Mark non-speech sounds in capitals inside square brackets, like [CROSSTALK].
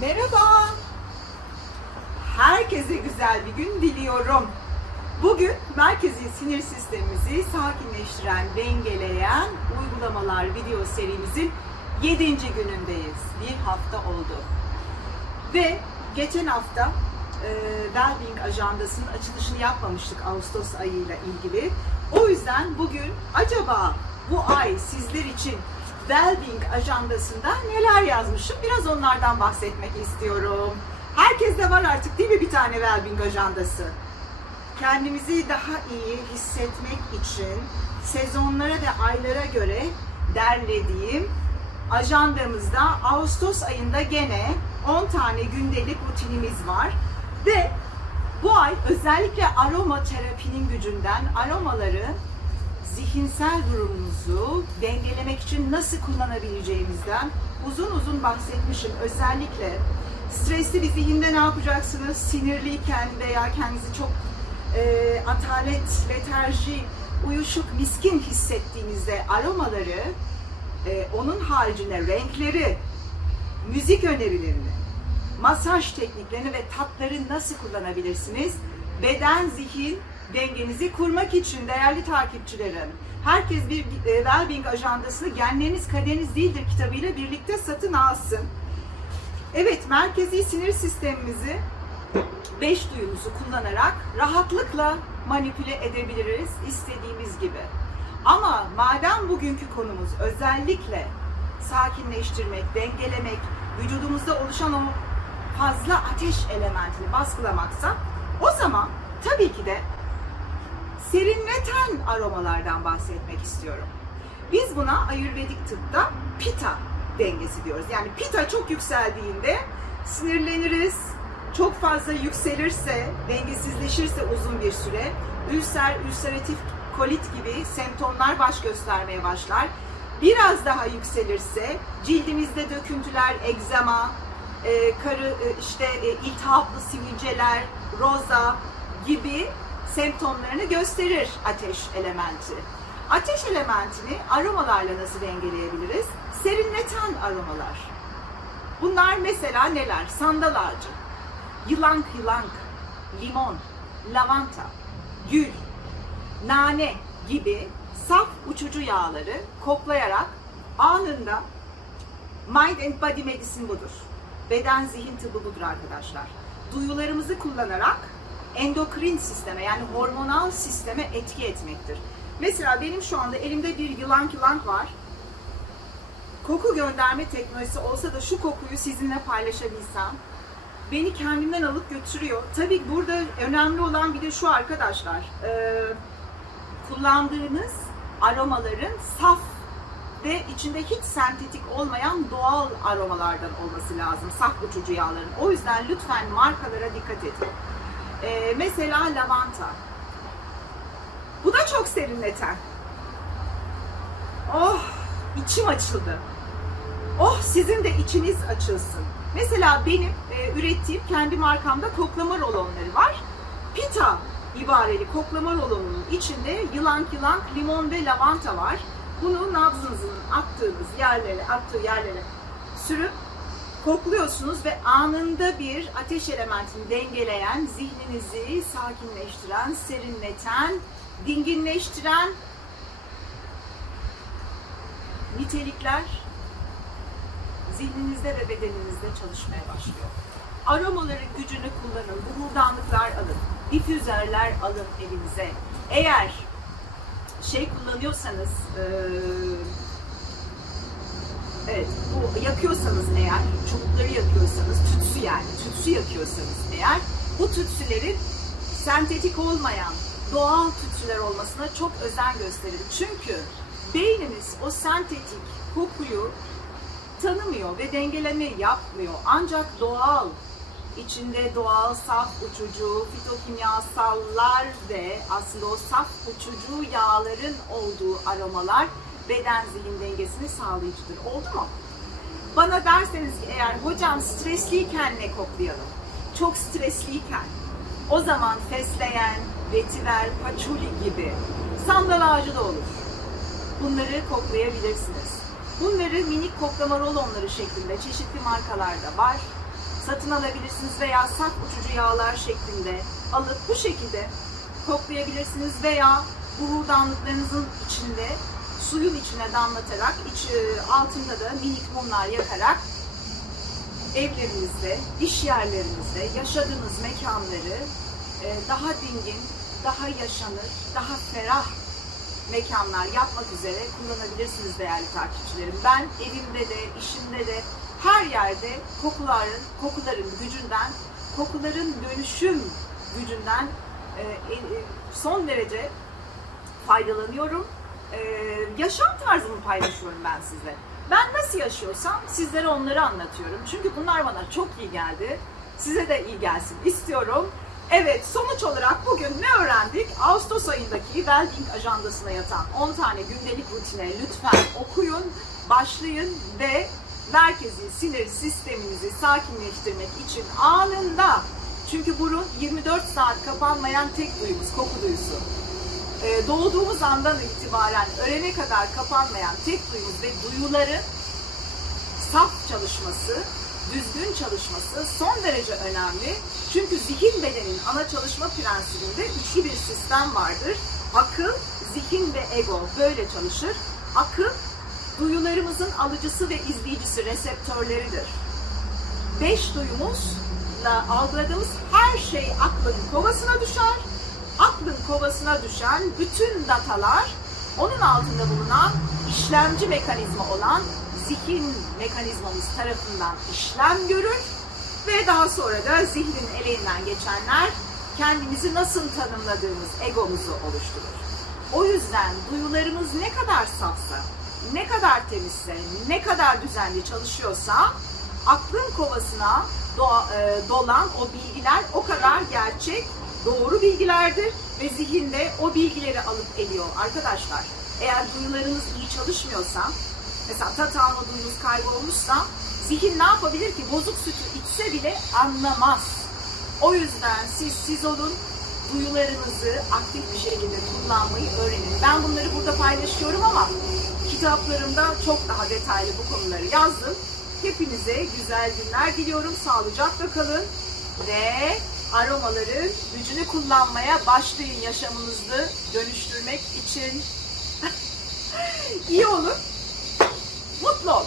Merhaba. Herkese güzel bir gün diliyorum. Bugün merkezi sinir sistemimizi sakinleştiren, dengeleyen uygulamalar video serimizin 7. günündeyiz. Bir hafta oldu. Ve geçen hafta e, Wellbeing ajandasının açılışını yapmamıştık Ağustos ayıyla ilgili. O yüzden bugün acaba bu ay sizler için Wellbeing ajandasında neler yazmışım? Biraz onlardan bahsetmek istiyorum. Herkeste var artık değil mi bir tane Wellbeing ajandası? Kendimizi daha iyi hissetmek için sezonlara ve aylara göre derlediğim ajandamızda Ağustos ayında gene 10 tane gündelik rutinimiz var ve bu ay özellikle aroma terapinin gücünden aromaları zihinsel durumunuzu dengelemek için nasıl kullanabileceğimizden uzun uzun bahsetmişim. Özellikle stresli bir zihinde ne yapacaksınız? Sinirliyken veya kendinizi çok e, atalet, letarji, uyuşuk, miskin hissettiğinizde aromaları, e, onun haricinde renkleri, müzik önerilerini, masaj tekniklerini ve tatları nasıl kullanabilirsiniz? Beden, zihin dengenizi kurmak için değerli takipçilerim. Herkes bir e, Wellbeing ajandasını Genleriniz Kaderiniz Değildir kitabıyla birlikte satın alsın. Evet, merkezi sinir sistemimizi beş duyumuzu kullanarak rahatlıkla manipüle edebiliriz istediğimiz gibi. Ama madem bugünkü konumuz özellikle sakinleştirmek, dengelemek, vücudumuzda oluşan o fazla ateş elementini baskılamaksa o zaman tabii ki de serinleten aromalardan bahsetmek istiyorum. Biz buna Ayurvedik tıpta pita dengesi diyoruz. Yani pita çok yükseldiğinde sinirleniriz, çok fazla yükselirse, dengesizleşirse uzun bir süre ülser, ülseratif kolit gibi semptomlar baş göstermeye başlar. Biraz daha yükselirse cildimizde döküntüler, egzama, e, karı e, işte e, iltihaplı sivilceler, roza gibi semptomlarını gösterir ateş elementi. Ateş elementini aromalarla nasıl dengeleyebiliriz? Serinleten aromalar. Bunlar mesela neler? Sandal ağacı, yılank yılank, limon, lavanta, gül, nane gibi saf uçucu yağları koklayarak anında Mind and Body Medicine budur. Beden zihin tıbbı budur arkadaşlar. Duyularımızı kullanarak endokrin sisteme yani hormonal sisteme etki etmektir. Mesela benim şu anda elimde bir yılan yılan var. Koku gönderme teknolojisi olsa da şu kokuyu sizinle paylaşabilsem beni kendimden alıp götürüyor. Tabii burada önemli olan bir de şu arkadaşlar. Ee, kullandığınız aromaların saf ve içinde hiç sentetik olmayan doğal aromalardan olması lazım. Saf uçucu yağların. O yüzden lütfen markalara dikkat edin. Ee, mesela lavanta. Bu da çok serinleten. Oh, içim açıldı. Oh, sizin de içiniz açılsın. Mesela benim e, ürettiğim kendi markamda koklama rolonları var. Pita ibareli koklama rolonunun içinde yılan yılan, limon ve lavanta var. Bunu nabzınızın attığınız yerlere, attığı yerlere sürüp kokluyorsunuz ve anında bir ateş elementini dengeleyen, zihninizi sakinleştiren, serinleten, dinginleştiren nitelikler zihninizde ve bedeninizde çalışmaya başlıyor. Aromaların gücünü kullanın, buhurdanlıklar alın, difüzörler alın evinize. Eğer şey kullanıyorsanız, eee Evet, bu yakıyorsanız eğer, çubukları yakıyorsanız, tütsü yani, tütsü yakıyorsanız eğer, bu tütsülerin sentetik olmayan, doğal tütsüler olmasına çok özen gösterin. Çünkü beynimiz o sentetik kokuyu tanımıyor ve dengeleme yapmıyor. Ancak doğal, içinde doğal saf uçucu, fitokimyasallar ve aslında o saf uçucu yağların olduğu aromalar beden zihin dengesini sağlayıcıdır. Oldu mu? Bana derseniz ki eğer hocam stresliyken ne koklayalım? Çok stresliyken o zaman fesleğen, vetiver, paçuli gibi sandal ağacı da olur. Bunları koklayabilirsiniz. Bunları minik koklama rolonları şeklinde çeşitli markalarda var. satın alabilirsiniz veya saf uçucu yağlar şeklinde alıp bu şekilde koklayabilirsiniz veya bu hurdanlıklarınızın içinde suyun içine damlatarak iç, e, altında da minik mumlar yakarak evlerinizde, iş yerlerinizde yaşadığınız mekanları e, daha dingin, daha yaşanır, daha ferah mekanlar yapmak üzere kullanabilirsiniz değerli takipçilerim. Ben evimde de, işimde de, her yerde kokuların, kokuların gücünden, kokuların dönüşüm gücünden e, son derece faydalanıyorum. E, yaşam tarzımı paylaşıyorum ben size. Ben nasıl yaşıyorsam sizlere onları anlatıyorum. Çünkü bunlar bana çok iyi geldi. Size de iyi gelsin istiyorum. Evet, sonuç olarak bugün ne öğrendik? Ağustos ayındaki Wellbeing ajandasına yatan 10 tane gündelik rutine lütfen okuyun, başlayın ve merkezi sinir sisteminizi sakinleştirmek için anında çünkü burun 24 saat kapanmayan tek duyumuz, koku duyusu. Ee, doğduğumuz andan itibaren ölene kadar kapanmayan tek duyumuz ve duyuların saf çalışması, düzgün çalışması son derece önemli. Çünkü zihin bedenin ana çalışma prensibinde üçlü bir sistem vardır. Akıl, zihin ve ego böyle çalışır. Akıl, duyularımızın alıcısı ve izleyicisi, reseptörleridir. Beş duyumuzla algıladığımız her şey aklın kovasına düşer. Aklın kovasına düşen bütün datalar onun altında bulunan işlemci mekanizma olan zihin mekanizmamız tarafından işlem görür ve daha sonra da zihnin elinden geçenler kendimizi nasıl tanımladığımız egomuzu oluşturur. O yüzden duyularımız ne kadar safsa, ne kadar temizse, ne kadar düzenli çalışıyorsa aklın kovasına doğa- e, dolan o bilgiler o kadar gerçek, doğru bilgilerdir ve zihinde o bilgileri alıp eliyor arkadaşlar. Eğer duyularınız iyi çalışmıyorsa, mesela tat alma duyunuz kaybolmuşsa zihin ne yapabilir ki? Bozuk sütü içse bile anlamaz. O yüzden siz siz olun, duyularınızı aktif bir şekilde kullanmayı öğrenin. Ben bunları burada paylaşıyorum ama kitaplarımda çok daha detaylı bu konuları yazdım. Hepinize güzel günler diliyorum. Sağlıcakla kalın ve aromaların gücünü kullanmaya başlayın yaşamınızı dönüştürmek için. [LAUGHS] İyi olun, mutlu olun.